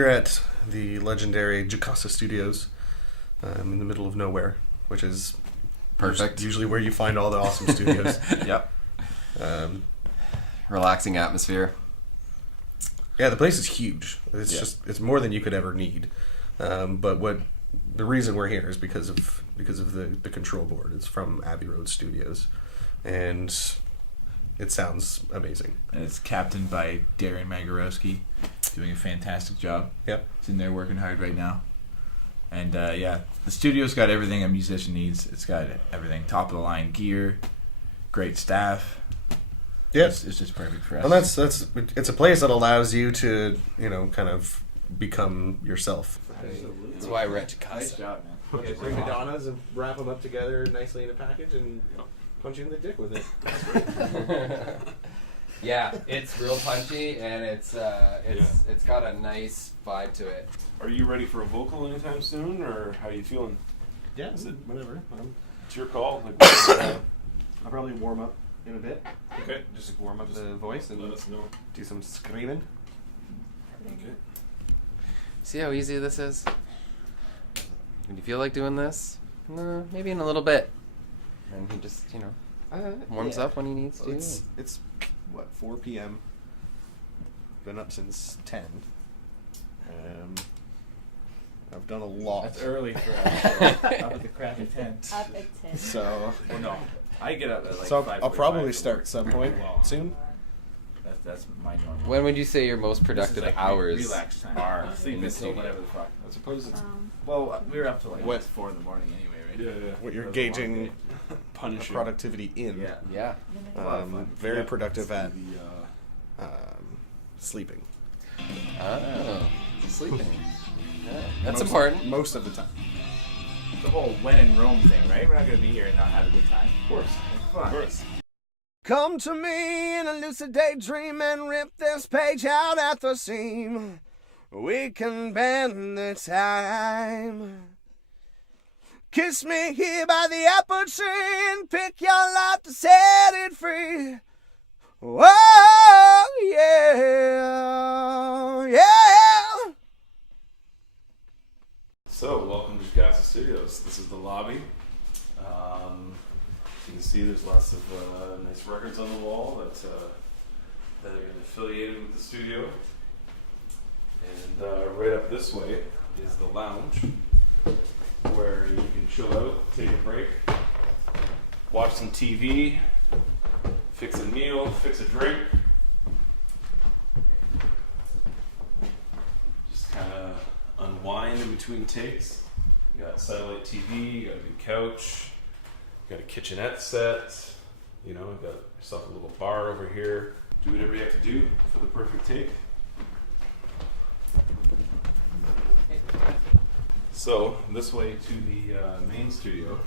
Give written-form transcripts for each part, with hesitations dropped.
here at the legendary Jacasa Studios in the middle of nowhere, which is perfect. Usually where you find all the awesome studios. Yep. Relaxing atmosphere. Yeah, the place is huge. It's it's more than you could ever need. But the reason we're here is because of the control board. It's from Abbey Road Studios, and it sounds amazing. And it's captained by Darren Magorowski, doing a fantastic job. Yep. He's in there working hard right now. And the studio's got everything a musician needs. It's got everything, top of the line gear, great staff. Yeah, it's just perfect for us. And it's a place that allows you to kind of become yourself. That's why we're at Jacasa. Nice job, man. Bring Madonnas and wrap them up together nicely in a package and punch you in the dick with it. Yeah, it's real punchy and it's got a nice vibe to it. Are you ready for a vocal anytime soon, or how are you feeling? Yeah, whatever. It's your call. Like, I'll probably warm up in a bit. okay, just warm up The voice and let us know. do some screaming. Okay. See how easy this is? When you feel like doing this, maybe in a little bit. And he just, warms up when he needs to. It's 4 p.m. Been up since 10. I've done a lot. That's early for us. Up at the crack of 10. Up at 10. So, Well, no. I get up at like so 5:45 I'll probably to start work. at some point soon. That's my normal. When would you say your most This is productive like hours relax time. are Sleep in the until studio? whatever the fuck. I suppose it's Well, we were up to like What? 4 in the morning anyway, right? yeah. What you're That was a long gauging day. Punishing. productivity in. Yeah. Yeah. A lot of fun. Very Yeah. productive at The, sleeping. Oh, sleeping. Yeah, that's Most- important. Most of the time. The whole when in Rome thing, right? We're not gonna be here and not have a good time. of course. Fun. Of course. Come to me in a lucid daydream and rip this page out at the seam. We can bend the time. Kiss me here by the apple tree and pick your life to set it free. Oh, yeah, yeah. So, welcome to Jacasa Studios. This is the lobby. You can see there's lots of nice records on the wall that are affiliated with the studio. And right up this way is the lounge, where you can chill out, take a break, watch some TV, fix a meal, fix a drink. Just kind of unwind in between takes. You got satellite TV, you got a good couch, you got a kitchenette set, you got yourself a little bar over here. Do whatever you have to do for the perfect take. So, this way to the main studio.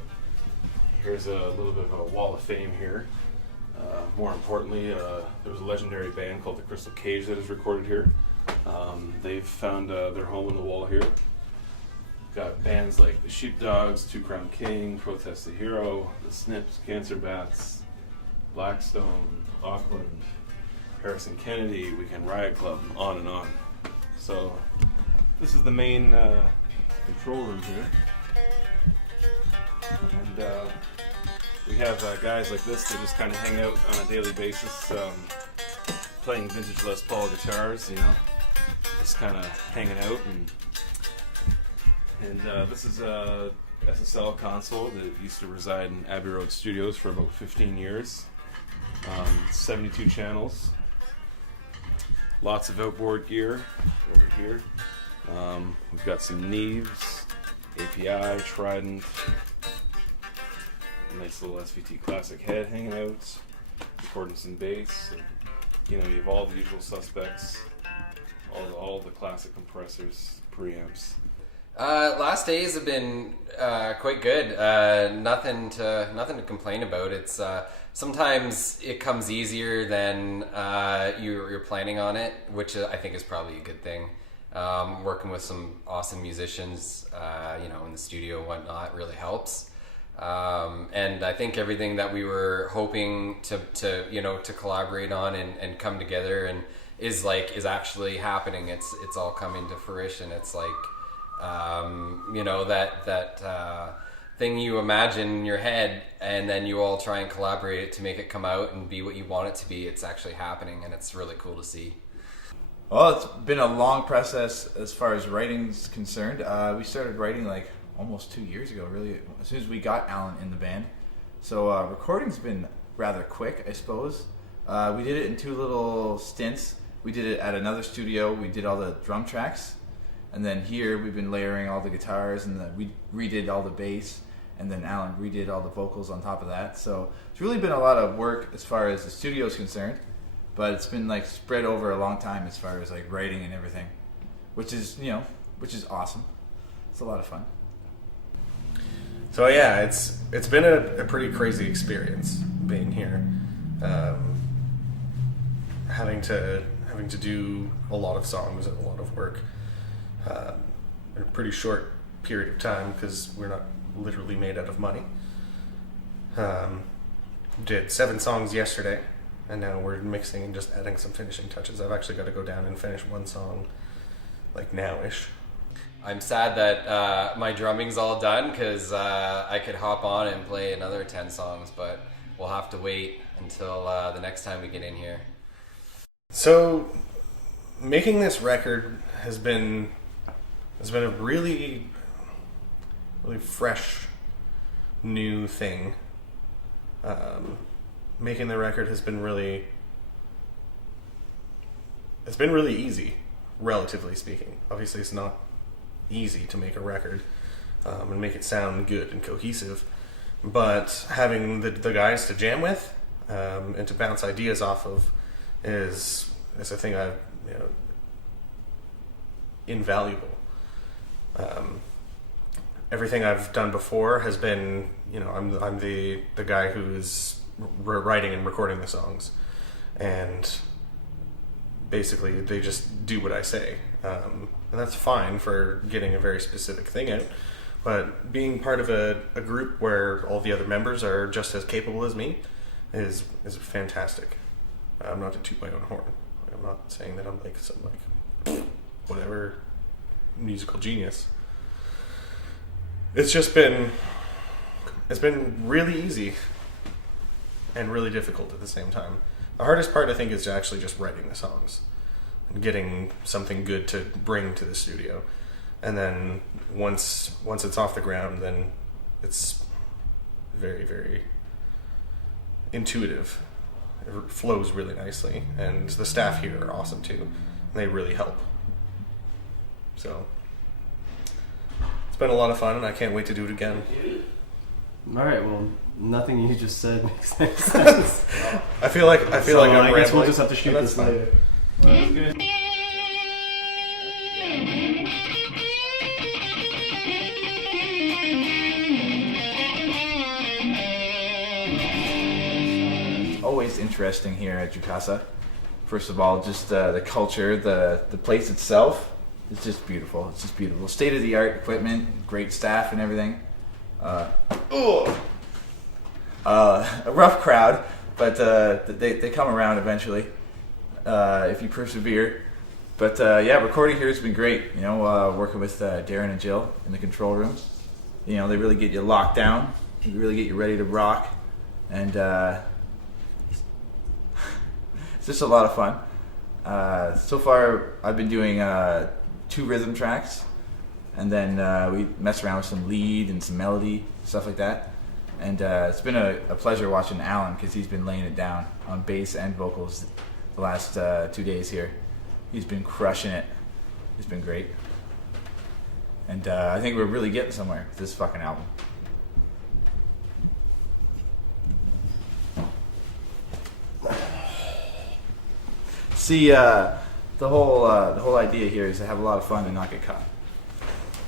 Here's a little bit of a wall of fame here. More importantly, there was a legendary band called the Crystal Cage that is recorded here. They've found their home on the wall here. Got bands like the Sheepdogs, Two Crown King, Protest the Hero, the Snips, Cancer Bats, Blackstone, Auckland, Harrison Kennedy, Weekend Riot Club, on and on. So this is the main control room here. And we have guys like this that just kind of hang out on a daily basis, playing vintage Les Paul guitars, just kind of hanging out. And this is a SSL console that used to reside in Abbey Road Studios for about 15 years. 72 channels. Lots of outboard gear over here. We've got some Neves, API, Trident, a nice little SVT Classic head hanging out, recording and bass. And, you have all the usual suspects, all the classic compressors, preamps. Last days have been quite good. Nothing to complain about. It's sometimes it comes easier than you're planning on it, which I think is probably a good thing. Working with some awesome musicians, in the studio and whatnot really helps. And I think everything that we were hoping to collaborate on and come together and is actually happening. It's all coming to fruition. It's like, that thing you imagine in your head, and then you all try and collaborate to make it come out and be what you want it to be. It's actually happening, and it's really cool to see. Well, it's been a long process as far as writing's concerned. We started writing like almost 2 years ago, really, as soon as we got Alan in the band. So recording's been rather quick, I suppose. We did it in 2 little stints. We did it at another studio. We did all the drum tracks. And then here we've been layering all the guitars, and we redid all the bass, and then Alan redid all the vocals on top of that. So it's really been a lot of work as far as the studio is concerned, but it's been like spread over a long time as far as like writing and everything, which is awesome. It's a lot of fun. So yeah, it's been a pretty crazy experience being here, having to do a lot of songs and a lot of work in a pretty short period of time, because we're not literally made out of money. Did 7 songs yesterday, and now we're mixing and just adding some finishing touches. I've actually got to go down and finish 1 song like now-ish. I'm sad that my drumming's all done, because I could hop on and play another 10 songs, but we'll have to wait until the next time we get in here. So making this record has been a really, really fresh, new thing. Making the record has been really easy, relatively speaking. Obviously, it's not easy to make a record and make it sound good and cohesive, but having the guys to jam with and to bounce ideas off of is a thing I've invaluable. Everything I've done before has been, I'm the guy who's writing and recording the songs, and basically they just do what I say, and that's fine for getting a very specific thing out. But being part of a group where all the other members are just as capable as me is fantastic. I'm not to toot my own horn. I'm not saying that I'm like some whatever musical genius. It's been really easy and really difficult at the same time. The hardest part, I think, is actually just writing the songs and getting something good to bring to the studio. And then once it's off the ground, then it's very, very intuitive. It flows really nicely, and the staff here are awesome too. They really help. So it's been a lot of fun, and I can't wait to do it again. All right. Well, nothing you just said makes any sense. I feel like I'm I rambling. guess we'll just have to shoot That's this later. Always interesting here at Jukasa. First of all, just the culture, the place itself is just beautiful. It's just beautiful. State of the art equipment, great staff and everything. A rough crowd, but they come around eventually if you persevere. But recording here has been great. Working with Darren and Jill in the control room. They really get you locked down. They really get you ready to rock, and it's just a lot of fun. So far, I've been doing 2 rhythm tracks, and then we mess around with some lead and some melody, stuff like that. And it's been a pleasure watching Alan, because he's been laying it down on bass and vocals the last 2 days here. He's been crushing it. It's been great. And I think we're really getting somewhere with this fucking album. See, the whole idea here is to have a lot of fun and not get caught.